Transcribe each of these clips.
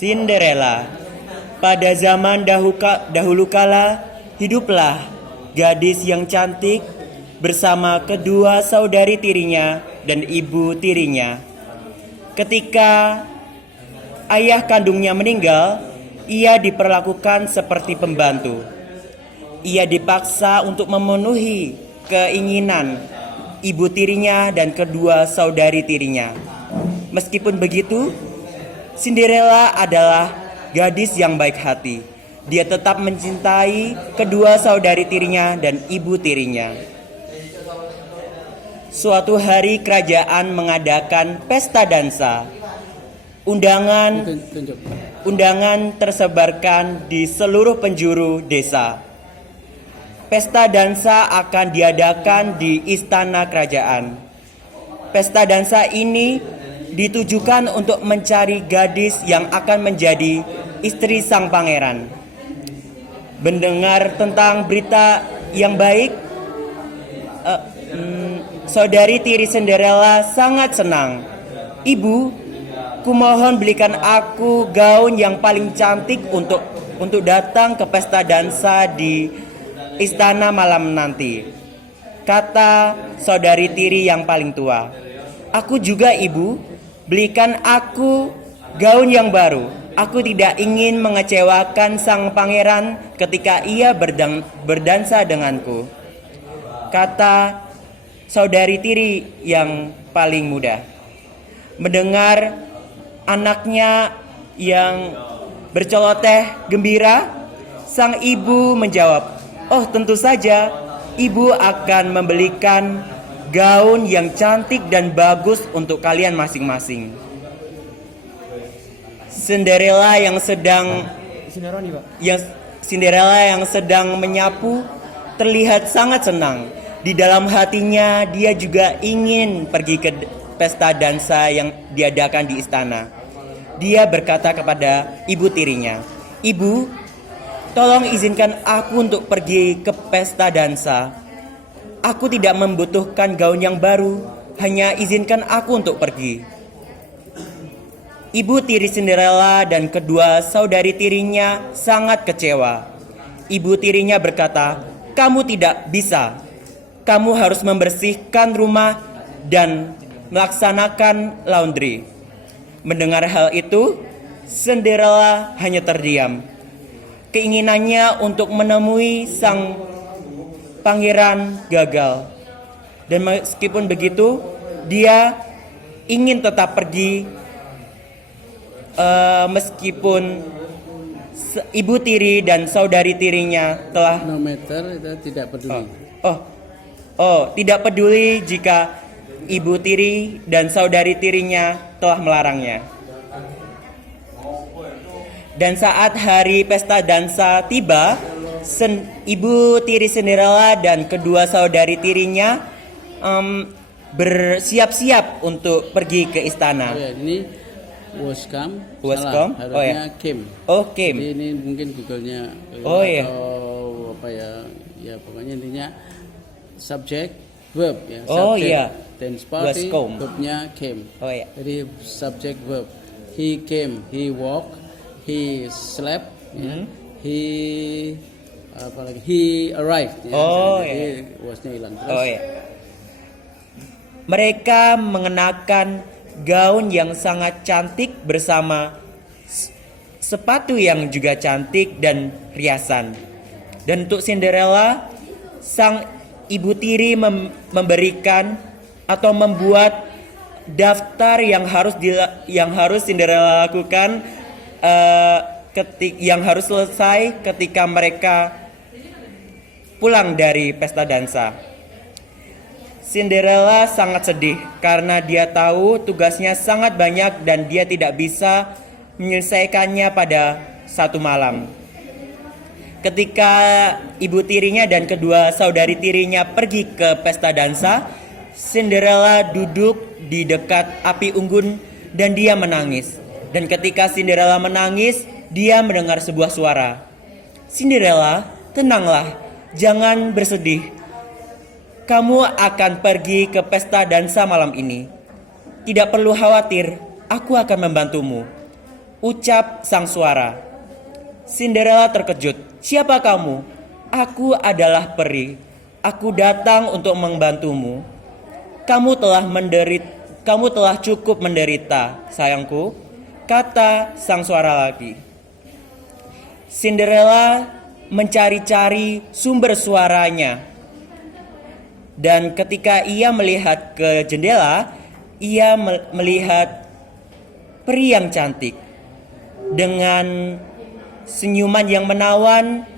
Cinderella. Pada zaman dahulu kala, hiduplah gadis yang cantik bersama kedua saudari tirinya dan ibu tirinya. Ketika ayah kandungnya meninggal, ia diperlakukan seperti pembantu. Ia dipaksa untuk memenuhi keinginan ibu tirinya dan kedua saudari tirinya. Meskipun begitu, Cinderella adalah gadis yang baik hati. Dia tetap mencintai kedua saudari tirinya dan ibu tirinya. Suatu hari kerajaan mengadakan pesta dansa. Undangan tersebarkan di seluruh penjuru desa. Pesta dansa akan diadakan di istana kerajaan. Pesta dansa ini ditujukan untuk mencari gadis yang akan menjadi istri sang pangeran. Mendengar tentang berita yang baik, saudari tiri Cinderella sangat senang. "Ibu, kumohon belikan aku gaun yang paling cantik untuk datang ke pesta dansa di istana malam nanti," kata saudari tiri yang paling tua. "Aku juga, Ibu. Belikan aku gaun yang baru. Aku tidak ingin mengecewakan sang pangeran ketika ia berdansa denganku," kata saudari tiri yang paling muda. Mendengar anaknya yang berceloteh gembira, sang ibu menjawab, "Oh, tentu saja, ibu akan membelikan gaun yang cantik dan bagus untuk kalian masing-masing." Cinderella yang sedang menyapu terlihat sangat senang. Di dalam hatinya dia juga ingin pergi ke pesta dansa yang diadakan di istana. Dia berkata kepada ibu tirinya, "Ibu, tolong izinkan aku untuk pergi ke pesta dansa. Aku tidak membutuhkan gaun yang baru, hanya izinkan aku untuk pergi." Ibu tiri Cinderella dan kedua saudari tirinya sangat kecewa. Ibu tirinya berkata, "Kamu tidak bisa. Kamu harus membersihkan rumah dan melaksanakan laundry." Mendengar hal itu, Cinderella hanya terdiam. Keinginannya untuk menemui sang pangeran gagal. Dan meskipun begitu, dia ingin tetap pergi meskipun ibu tiri dan saudari tirinya telah no matter, itu tidak peduli. Tidak peduli jika ibu tiri dan saudari tirinya telah melarangnya. Dan saat hari pesta dansa tiba, ibu tiri Cinderella dan kedua saudari tirinya bersiap-siap untuk pergi ke istana. Oh ya, ini was come. Harusnya came. Oh, came. Jadi ini mungkin Google-nya atau apa ya? Ya pokoknya intinya subject verb ya. Tense party, verbnya came. Jadi subject verb. He came, he walked, he slept, he apalagi he arrived. Jadi wasnya hilang. Mereka mengenakan gaun yang sangat cantik bersama sepatu yang juga cantik dan riasan. Dan untuk Cinderella, sang ibu tiri memberikan atau membuat daftar yang harus Cinderella lakukan, yang harus selesai ketika mereka pulang dari pesta dansa. Cinderella sangat sedih karena dia tahu tugasnya sangat banyak dan dia tidak bisa menyelesaikannya pada satu malam. Ketika ibu tirinya dan kedua saudari tirinya pergi ke pesta dansa, Cinderella duduk di dekat api unggun dan dia menangis. Dan ketika Cinderella menangis, dia mendengar sebuah suara. "Cinderella, tenanglah, jangan bersedih. Kamu akan pergi ke pesta dansa malam ini. Tidak perlu khawatir, aku akan membantumu." ucap sang suara. Cinderella terkejut. Siapa kamu? Aku adalah peri. Aku datang untuk membantumu. Kamu telah cukup menderita, sayangku, kata sang suara lagi. Cinderella mencari-cari sumber suaranya. Dan ketika ia melihat ke jendela, ia melihat peri yang cantik dengan senyuman yang menawan.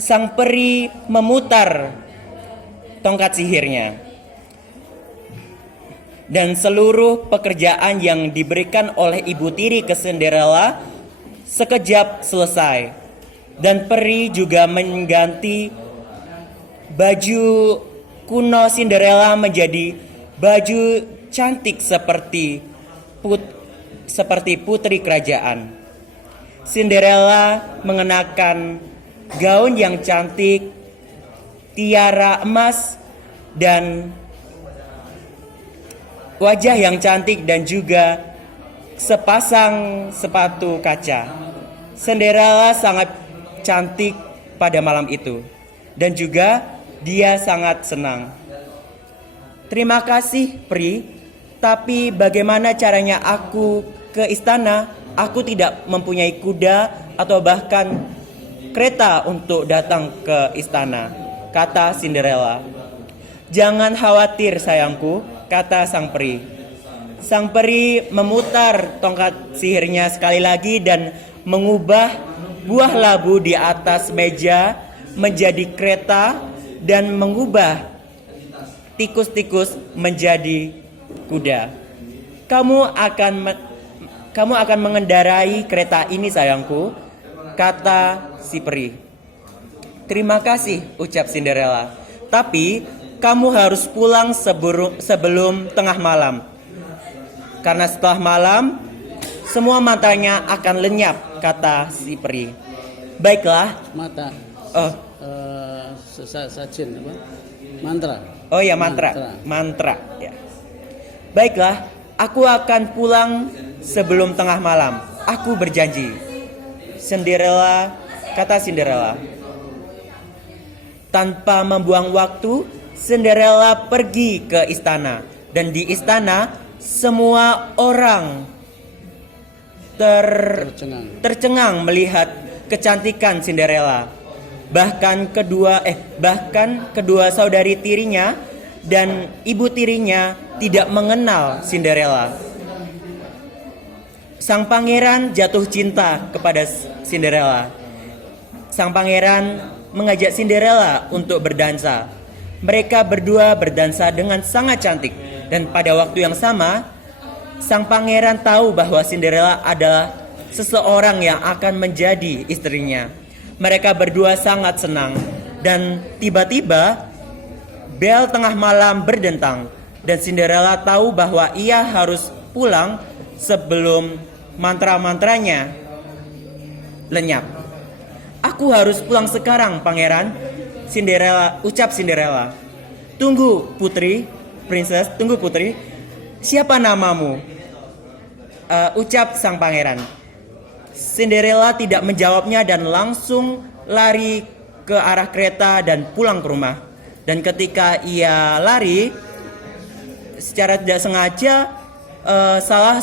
Sang peri memutar tongkat sihirnya, dan seluruh pekerjaan yang diberikan oleh ibu tiri ke Cinderella sekejap selesai. Dan peri juga mengganti baju kuno Cinderella menjadi baju cantik seperti putri kerajaan. Cinderella mengenakan gaun yang cantik, tiara emas, dan wajah yang cantik, dan juga sepasang sepatu kaca. Cinderella sangat cantik pada malam itu, dan juga dia sangat senang. Terima kasih, Pri. Tapi bagaimana caranya aku ke istana? Aku tidak mempunyai kuda atau bahkan kereta untuk datang ke istana, kata Cinderella. Jangan khawatir, sayangku, kata sang peri. Sang peri memutar tongkat sihirnya sekali lagi dan mengubah buah labu di atas meja menjadi kereta dan mengubah tikus-tikus menjadi kuda. Kamu akan mengendarai kereta ini, sayangku, kata si peri. Terima kasih, ucap Cinderella. Tapi kamu harus pulang sebelum tengah malam. Karena setelah malam, semua matanya akan lenyap, kata si peri. Baiklah. Mata. Sajin apa? Mantra. Oh ya, mantra. Ya. Baiklah, aku akan pulang sebelum tengah malam. Aku berjanji. Kata Cinderella. Tanpa membuang waktu, Cinderella pergi ke istana. Dan di istana, semua orang tercengang melihat kecantikan Cinderella. Bahkan kedua saudari tirinya dan ibu tirinya tidak mengenal Cinderella. Sang pangeran jatuh cinta kepada Cinderella. Sang pangeran mengajak Cinderella untuk berdansa. Mereka berdua berdansa dengan sangat cantik. Dan pada waktu yang sama, sang pangeran tahu bahwa Cinderella adalah seseorang yang akan menjadi istrinya. Mereka berdua sangat senang. Dan tiba-tiba bel tengah malam berdentang. Dan Cinderella tahu bahwa ia harus pulang sebelum mantra-mantranya lenyap. Aku harus pulang sekarang, pangeran, ucap Cinderella. Tunggu, putri, princess, tunggu, putri. Siapa namamu? Ucap sang pangeran. Cinderella tidak menjawabnya dan langsung lari ke arah kereta dan pulang ke rumah. Dan ketika ia lari, secara tidak sengaja salah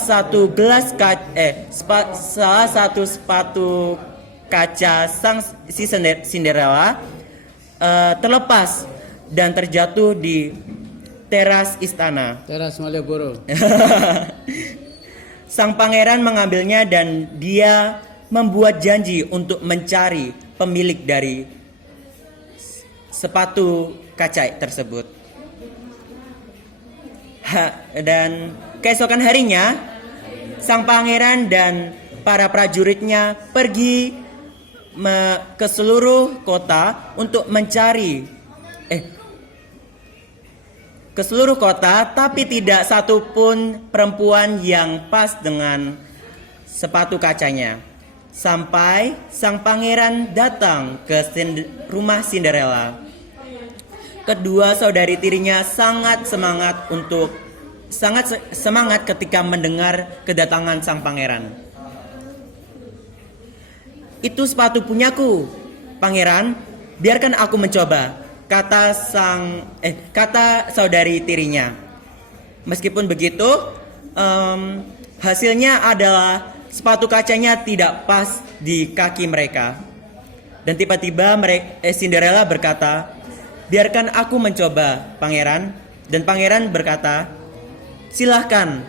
satu sepatu kaca si Cinderella terlepas dan terjatuh di teras istana. Teras Malioboro. Sang pangeran mengambilnya dan dia membuat janji untuk mencari pemilik dari sepatu kaca tersebut. Dan keesokan harinya, sang pangeran dan para prajuritnya pergi ke seluruh kota untuk mencari ke seluruh kota, tapi tidak satupun perempuan yang pas dengan sepatu kacanya. Sampai sang pangeran datang ke rumah Cinderella. Kedua saudari tirinya sangat semangat ketika mendengar kedatangan sang pangeran. Itu sepatu punyaku, pangeran. Biarkan aku mencoba, kata saudari tirinya. Meskipun begitu, hasilnya adalah sepatu kacanya tidak pas di kaki mereka. Dan tiba-tiba Cinderella berkata, biarkan aku mencoba, pangeran. Dan pangeran berkata, silahkan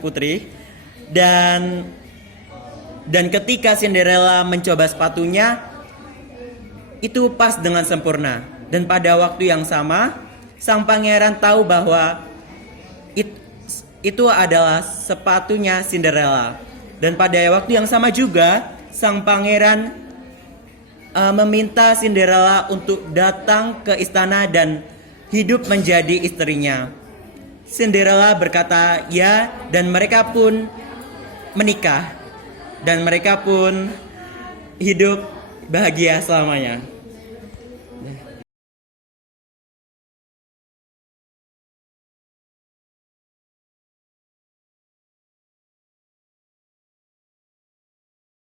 putri. Dan ketika Cinderella mencoba sepatunya, itu pas dengan sempurna. Dan pada waktu yang sama, sang pangeran tahu bahwa itu adalah sepatunya Cinderella. Dan pada waktu yang sama juga, sang pangeran meminta Cinderella untuk datang ke istana dan hidup menjadi istrinya. Cinderella berkata ya, dan mereka pun menikah. Dan mereka pun hidup bahagia selamanya.